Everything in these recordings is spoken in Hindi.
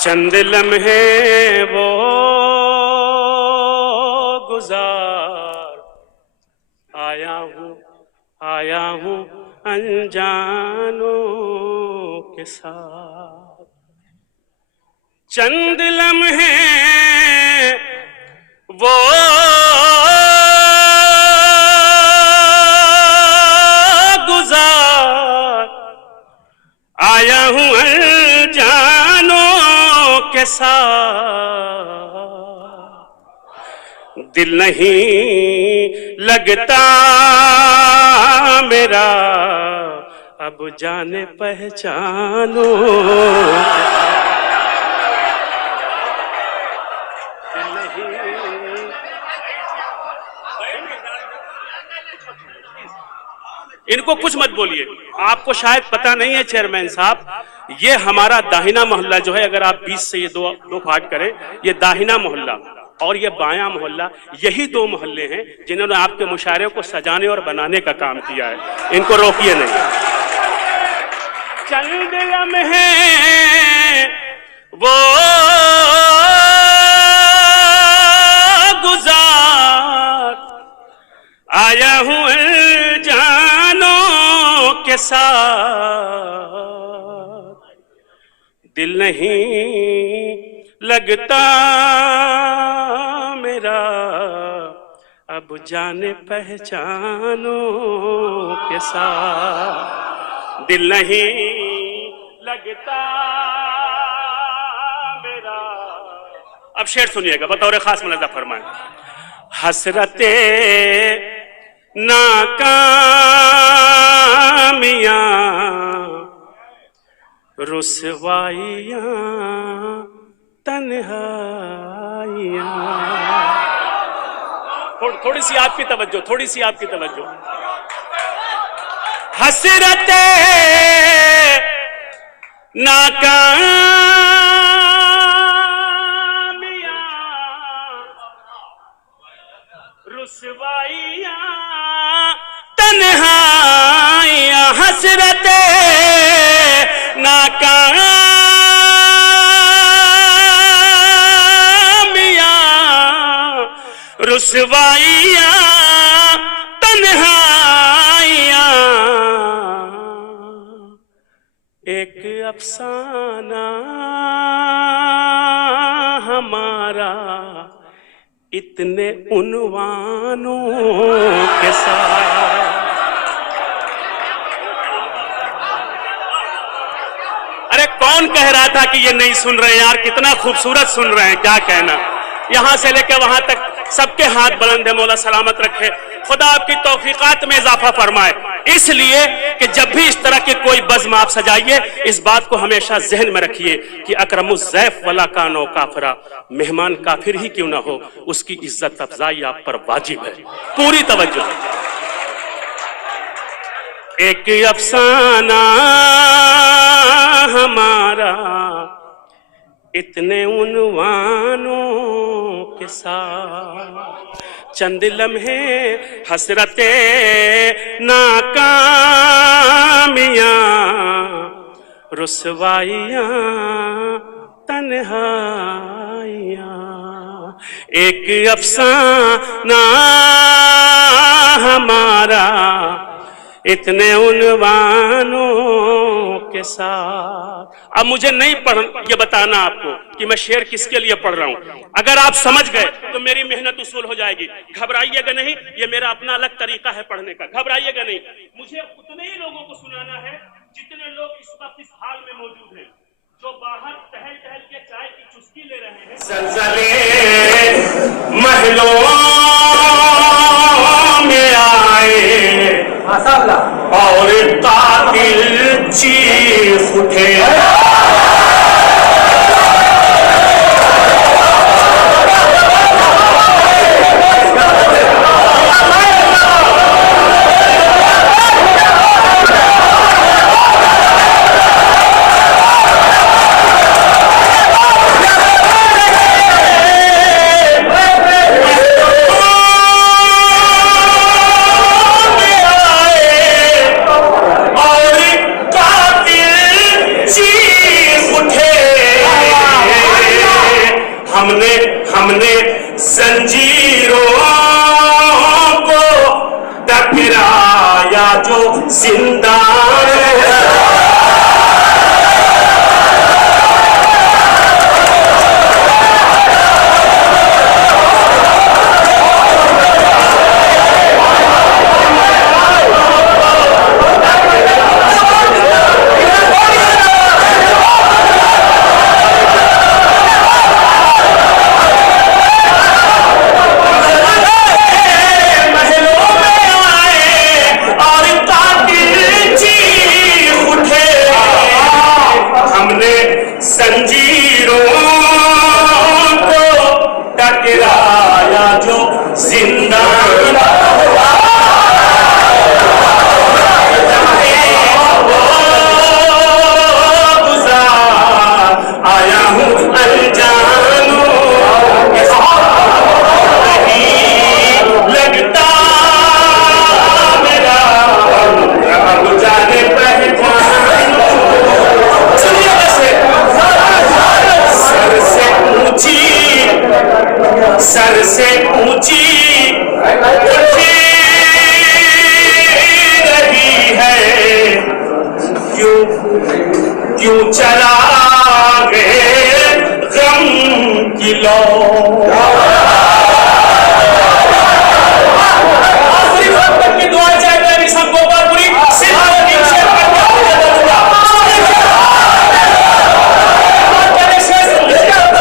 चंद लम्हे वो गुजार, आया हूँ अनजानों के साथ। चंद लम्हे वो गुजार, आया हूँ अनजानों के साथ। दिल नहीं लगता मेरा अब जाने पहचानो। इनको कुछ मत बोलिए। आपको शायद पता नहीं है चेयरमैन साहब, ये हमारा दाहिना मोहल्ला जो है, अगर आप 20 से ये दो पार्ट करें, ये दाहिना मोहल्ला और ये बायां मोहल्ला, यही दो मोहल्ले हैं जिन्होंने आपके मुशायरे को सजाने और बनाने का काम किया है। इनको रोकिए नहीं। चंद लम्हे वो गुजार, आया हूँ जानों के साथ। दिल नहीं लगता मेरा अब जाने पहचानों के साथ। दिल नहीं लगता मेरा। अब शेर सुनिएगा, बतौर खास मुलाजा फरमाए। हसरते नाकामियां, रुसवाइयां, तन्हाइयां। थोड़ी सी आपकी तवज्जो, थोड़ी सी आपकी तवज्जो। हसरते नाकामियां, रुसवाइयां, तन्हाइयां। हसरते नाकामियां, रुसवाइयां, तन्हाइयां। एक अफसाना हमारा इतने उन्वानों के साथ। अरे कौन कह रहा था कि ये नहीं सुन रहे हैं यार, कितना खूबसूरत सुन रहे हैं, क्या कहना। यहां से लेकर वहां तक सबके हाथ बुलंद है, मौला सलामत रखे, खुदा आपकी तौफीकात में इजाफा फरमाए। इसलिए कि जब भी इस तरह के कोई बज़्म आप सजाइए, इस बात को हमेशा जहन में रखिए कि अकरमुज़्ज़ैफ़ वला कानो काफिरा, मेहमान काफिर ही क्यों ना हो, उसकी इज्जत अफजाई आप पर वाजिब है। पूरी तवज्जो। एक अफसाना हमारा इतने उन्वानों के साथ। चंद लम्हे हसरते नाकामियां, रुसवाइयां, तन्हाइयां। एक अफसाना हमारा इतने उन्वानों के साथ। अब मुझे नहीं ये बताना आपको कि मैं शेर किसके लिए पढ़ रहा हूं। अगर आप समझ गए तो मेरी मेहनत उसूल हो जाएगी। घबराइएगा नहीं, ये मेरा अपना अलग तरीका है पढ़ने का, घबराइएगा नहीं। मुझे उतने ही लोगों को सुनाना है जितने लोग इस वक्त इस हाल में मौजूद हैं, जो बाहर टहल टहल के चाय की चुस्की ले रहे हैं। ज़लज़ले महलों में आए और कातिल चीख उठे। जिंदा संजीरों को टकराया जो जिंदा आया हूँ अनजानों लगता मेरा अब जाने पहचानो। सुनिए वैसे सर से ऊंची उठी रही है, क्यों क्यों चला गए गम की लौ। आखिरी वक्त तक की दुआ चाहते हैं सब गोपालपुरी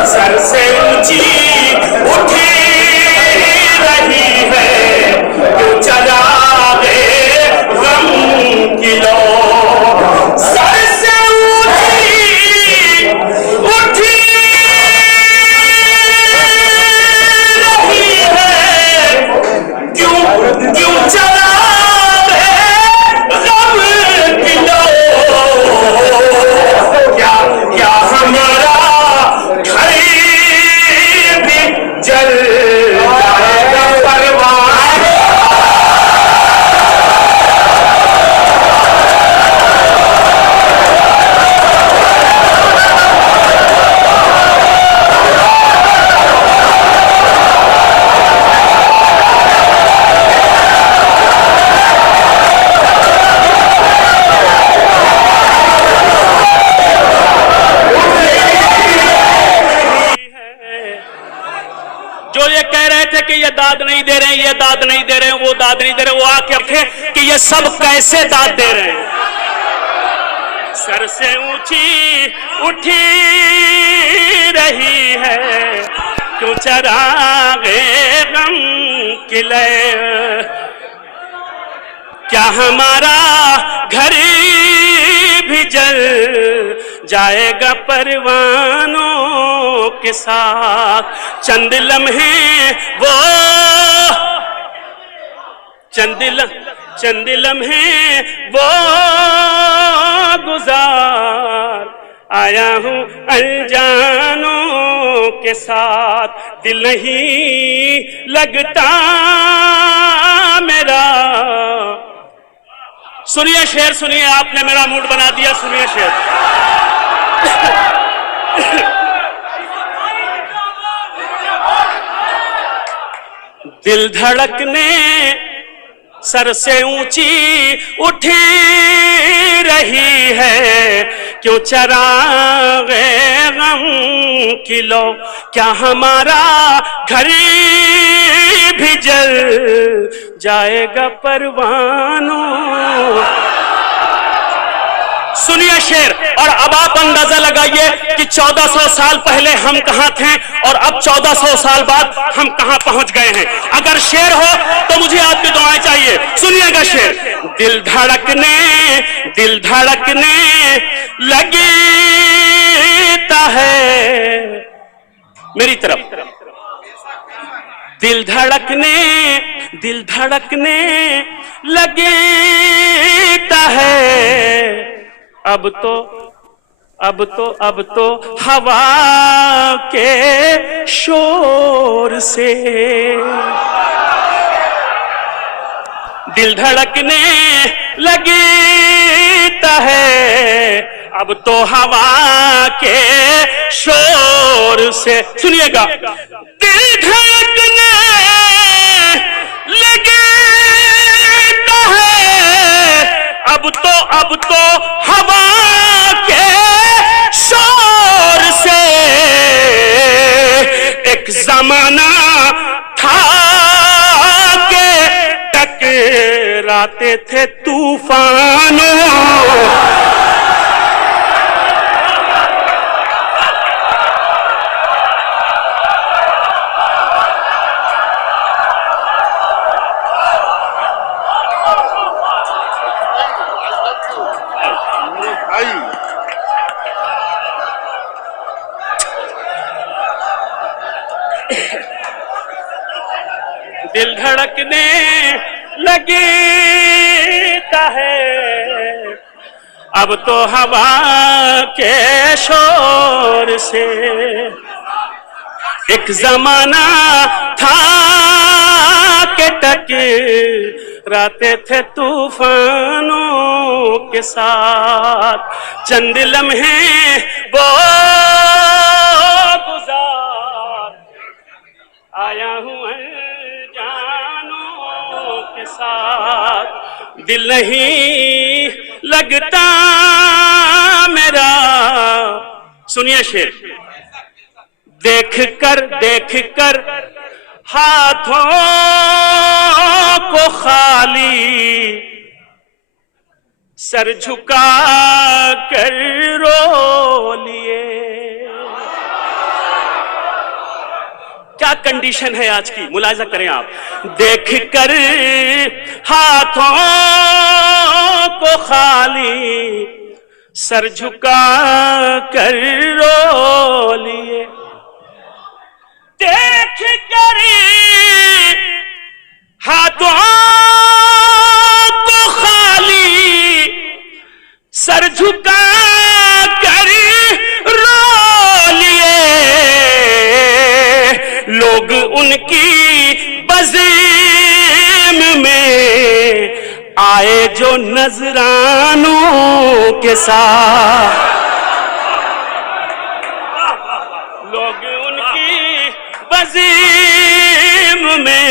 सर से ऊंची उठी रही है, क्यों चला गए गम की लो। सर से ऊंची उठी रही है, क्यों क्यों चला गए गम की लो। क्या क्या हमारा घर भी जल जाएगा परवान। जो ये कह रहे थे कि ये दाद नहीं दे रहे हैं, ये दाद नहीं दे रहे हैं, वो दाद नहीं दे रहे, वो आके थे कि ये सब कैसे दाद दे रहे हैं। सर से ऊंची उठी रही है, क्यों चरागे गम की लय। क्या हमारा घर भी जल जाएगा परवानों के साथ। चंद लम्हे वो चंद लम्हे वो गुजार आया हूँ अनजानों के साथ। दिल नहीं लगता मेरा। सुनिए शेर, सुनिए, आपने मेरा मूड बना दिया। सुनिए शेर। दिल धड़कने सर से ऊंची उठी रही है, क्यों चरागे गम की लो। क्या हमारा घर भी जल जाएगा परवानों। सुनिए शेर, और अब आप अंदाजा लगाइए कि 1400 साल पहले हम कहां थे और अब 1400 साल बाद हम कहां पहुंच गए हैं। अगर शेर हो तो मुझे आपकी दुआएं चाहिए। सुनिएगा शेर। दिल धड़कने लगता है मेरी तरफ। दिल धड़कने लगता है। अब तो हवा के शोर से दिल धड़कने लगता है। अब तो हवा के शोर से। सुनिएगा। दिल धड़कने लगता है, अब तो हवा के शोर से एक जमाना था के टकराते थे तूफानों। दिल धड़कने लगता है अब तो हवा के शोर से। एक जमाना था के टकराते थे तूफानों के साथ, चंद लम्हे वो गुजार आया हूं के साथ। दिल नहीं लगता मेरा, सुनिए शेर, देख कर हाथों को खाली सर झुका कर रो लिए। क्या कंडीशन है आज की, मुलाजा करें आप। देख कर हाथों को खाली सर झुका कर रो लिए। देख कर हाथों को खाली सर झुका कर रो लिए। लोग उनकी बज़ीम में आए जो नजरानों के साथ, लोग उनकी बज़ीम में।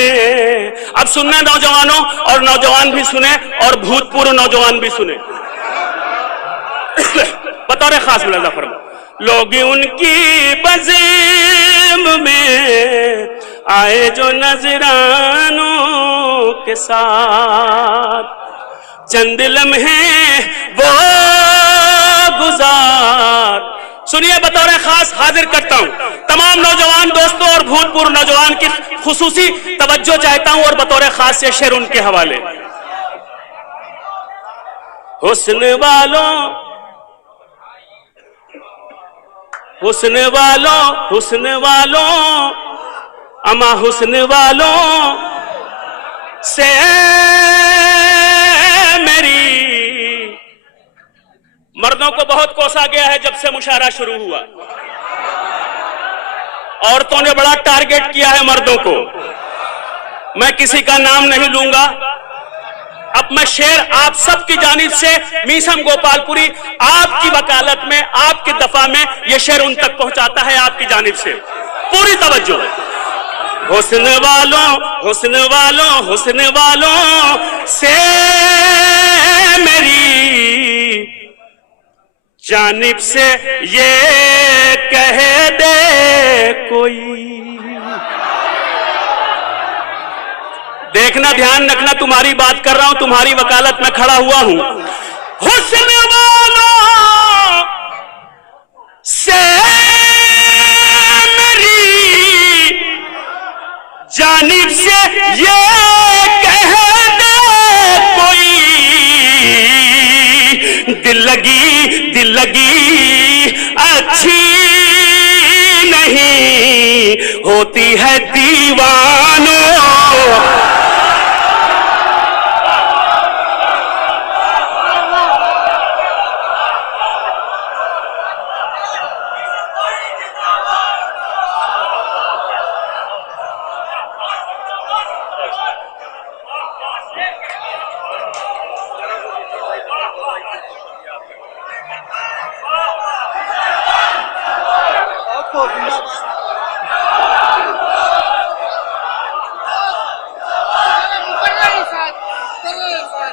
अब सुनना नौजवानों, और नौजवान भी सुने और भूतपूर्व नौजवान भी सुने, बतौर खास मुलाजा फरमा। लोग उनकी बज़ीम में आए जो नजरानों के साथ, चंद लम्हे वो गुजार। सुनिए, बतौर खास हाजिर करता हूं तमाम नौजवान दोस्तों और भूतपूर्व नौजवान की खुसूसी तवज्जो चाहता हूं और बतौर खास से शेर उनके हवाले। हुस्न वालों हुस्न वालों हुस्न वालों अमा हुस्न वालों से मेरी। मर्दों को बहुत कोसा गया है जब से मुशायरा शुरू हुआ, औरतों ने बड़ा टारगेट किया है मर्दों को। मैं किसी का नाम नहीं लूंगा। अब मैं शेर आप सबकी जानिब से मीसम गोपालपुरी आपकी वकालत में, आपकी दफा में यह शेर उन तक पहुंचाता है आपकी जानिब से। पूरी तवज्जो। हुस्न वालों हुस्न वालों हुस्न वालों से मेरी जानिब से ये कह दे कोई। देखना, ध्यान रखना, तुम्हारी बात कर रहा हूं, तुम्हारी वकालत में खड़ा हुआ हूं। हुस्न वालों से मेरी जानिब से ये कह दे कोई। दिल लगी अच्छी नहीं होती है दीवानों।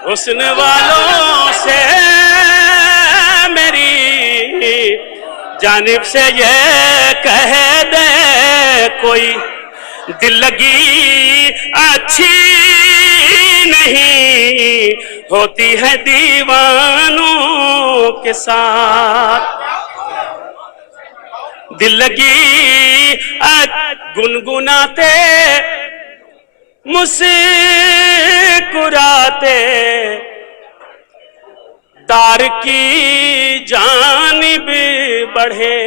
हुस्न वालों से मेरी जानिब से ये कह दे कोई, दिल लगी अच्छी नहीं होती है दीवानों के साथ। दिल लगी गुनगुनाते मुस्कुराते दार की जानिब बढ़े,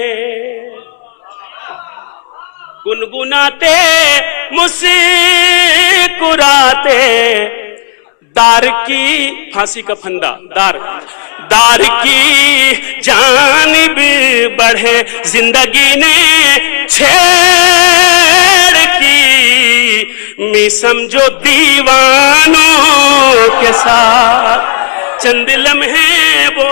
गुनगुनाते मुस्कुराते दार की, फांसी का फंदा दार की जानिब बढ़े। जिंदगी ने छेड़ की मी समझो दीवानों के साथ, चंद लम्हे वो